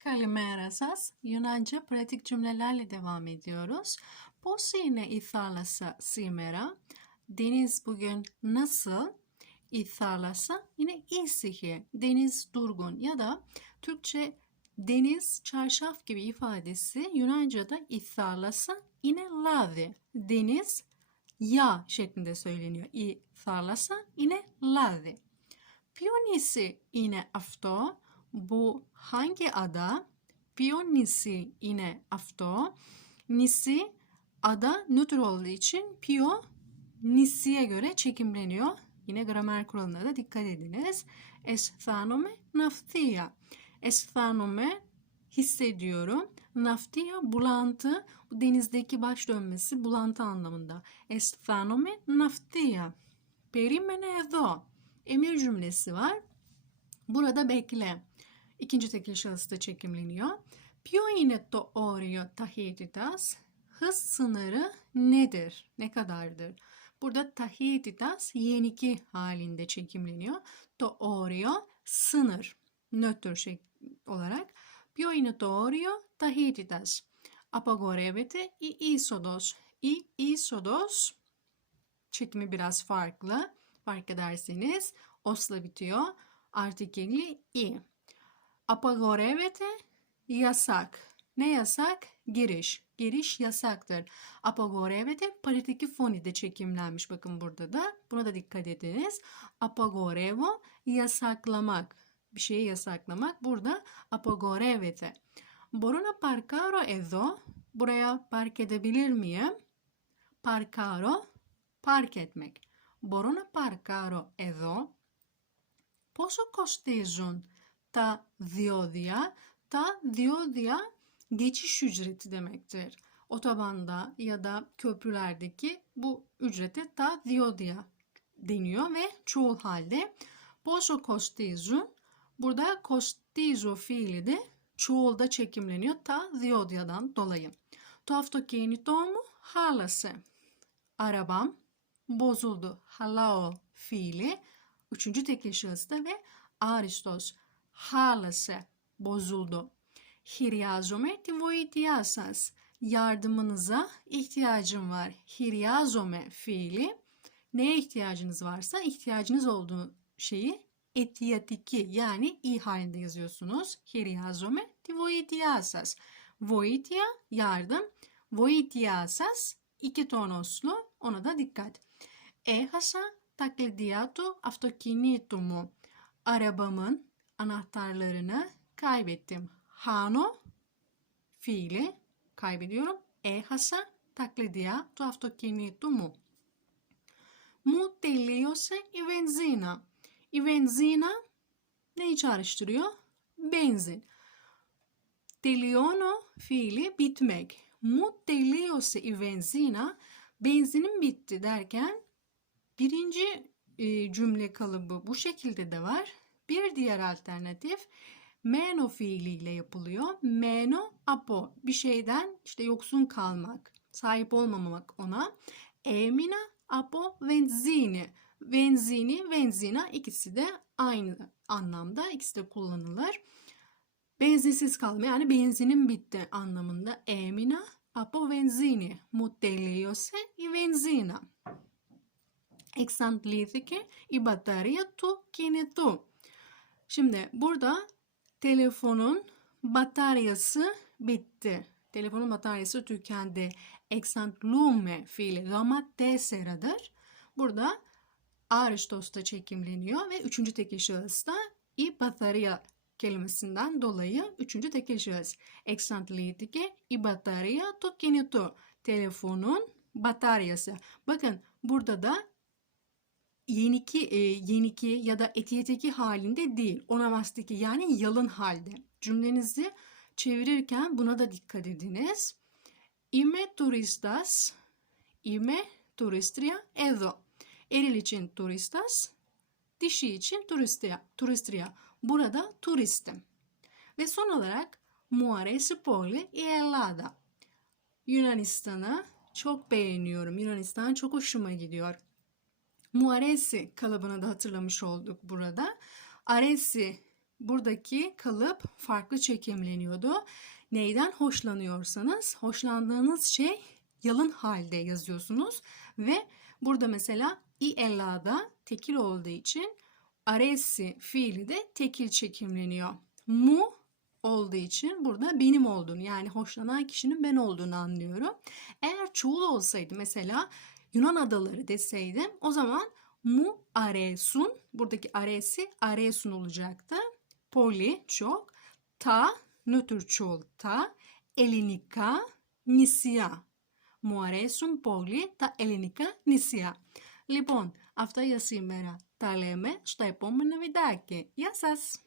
Kalimera σας. Yunanca pratik cümlelerle devam ediyoruz. Πώς είναι η θάλασσα σήμερα? Deniz bugün nasıl? İ θάλασσα yine ήσυχη. Deniz durgun ya da Türkçe deniz çarşaf gibi ifadesi Yunanca'da η θάλασσα yine lade. Deniz ya şeklinde söyleniyor. İ θάλασσα yine lade. Ποιο νησί είναι αυτό? Bu hangi ada? Ποιο νησί είναι αυτό? Nisi ada nötr olduğu için pio nisiye göre çekimleniyor. Yine gramer kuralına da dikkat ediniz. Αισθάνομαι ναυτία. Αισθάνομαι hissediyorum. Naftia bulantı. Bu denizdeki baş dönmesi bulantı anlamında. Αισθάνομαι ναυτία. Περίμενε εδώ. Emir cümlesi var. Burada bekle. İkinci tekil şahısta çekimleniyor. Ποιο είναι το όριο ταχύτητας? Hız sınırı nedir? Ne kadardır? Burada ταχύτητας yeniki halinde çekimleniyor. Το όριο sınır. Nötr şey olarak. Ποιο είναι το όριο ταχύτητας? Απαγορεύεται η είσοδος. Η είσοδος çekimi biraz farklı. Fark ederseniz osla bitiyor. Artikeli i. Apagorevete yasak. Ne yasak? Giriş. Giriş yasaktır. Apagorevete paritiki fonide çekimlenmiş. Bakın burada da. Buna da dikkat ediniz. Apagorevo yasaklamak. Bir şeyi yasaklamak. Burada apagorevete. Μπορώ parkaro edo. Buraya park edebilir miyim? Parkaro park etmek. Μπορώ να παρκάρω εδώ. Πόσο κοστίζουν τα διόδια? Τα διόδια geçiş ücreti demektir. Otobanda ya da köprülerdeki bu ücrete ta diodya deniyor ve çoğul halde. Πόσο κοστίζουν? Burada kostizo fiili de çoğulda çekimleniyor ta diodyadan dolayı. Το αυτοκίνητό μου χάλασε. Arabam bozuldu. Halao fiili üçüncü tekil şahısta ve Aristos halase bozuldu. Hiryazome ti voitia σας. Yardımınıza ihtiyacım var. Hiryazome fiili neye ihtiyacınız varsa ihtiyacınız olduğu şeyi etiyatiki yani i halinde yazıyorsunuz. Hiryazome ti voitia σας. Voitia yardım. Voitia σας iki tonoslu ona da dikkat. Έχασα τα κλειδιά του αυτοκινήτου μου. Arabamın anahtarlarını kaybettim. Hano fiili kaybediyorum. Έχασα τα κλειδιά του αυτοκινήτου μου. Μου τελείωσε η βενζίνα. Η βενζίνα neyi çağrıştırıyor? Benzin. Τελειώνω fiili bitmek. Mu τελείωσε η βενζίνα benzinim bitti derken birinci e, cümle kalıbı bu şekilde de var. Bir diğer alternatif meno fiiliyle yapılıyor. Meno apo bir şeyden işte yoksun kalmak, sahip olmamak ona. Emina apo benzini. Benzini, benzina ikisi de aynı anlamda ikisi de kullanılır. Benzinsiz kalma yani benzinin bitti anlamında. Emina apo benzini. Mu τελείωσε η βενζίνα. Εξαντλήθηκε η μπαταρία του κινητού. Şimdi burada telefonun bataryası bitti. Telefonun bataryası tükendi. Eksant lume fiili gamat D seradır. Burada Aristosta çekimleniyor ve üçüncü tekil şahısta i batarya kelimesinden dolayı üçüncü tekil şahıs. Eksant litike i batarya tokenitu. Telefonun bataryası. Bakın burada da yeniki, e, yeniki ya da etiyeteki halinde değil. Onamastiki yani yalın halde. Cümlenizi çevirirken buna da dikkat ediniz. İme turistas, ime turistria edo. Eril için turistas, dişi için turistria. turistria. Burada turistim. Ve son olarak Muaresi Poli η Ελλάδα. Yunanistan'ı çok beğeniyorum. Yunanistan çok hoşuma gidiyor. Muaresi kalıbını da hatırlamış olduk burada. Aresi buradaki kalıp farklı çekimleniyordu. Neyden hoşlanıyorsanız hoşlandığınız şey yalın halde yazıyorsunuz ve burada mesela i ella'da tekil olduğu için aresi fiili de tekil çekimleniyor. Mu olduğu için burada benim olduğunu yani hoşlanan kişinin ben olduğunu anlıyorum. Eğer çoğul olsaydı mesela Yunan adaları deseydim o zaman mu aresun buradaki aresi aresun olacaktı. Poli çok, ta nötr çoğul ta, elinika νησιά. Μου αρέσουν πολύ τα ελληνικά νησιά. Λοιπόν, αυτά για σήμερα. Τα λέμε στο επόμενο βιντεάκι. Γεια σας!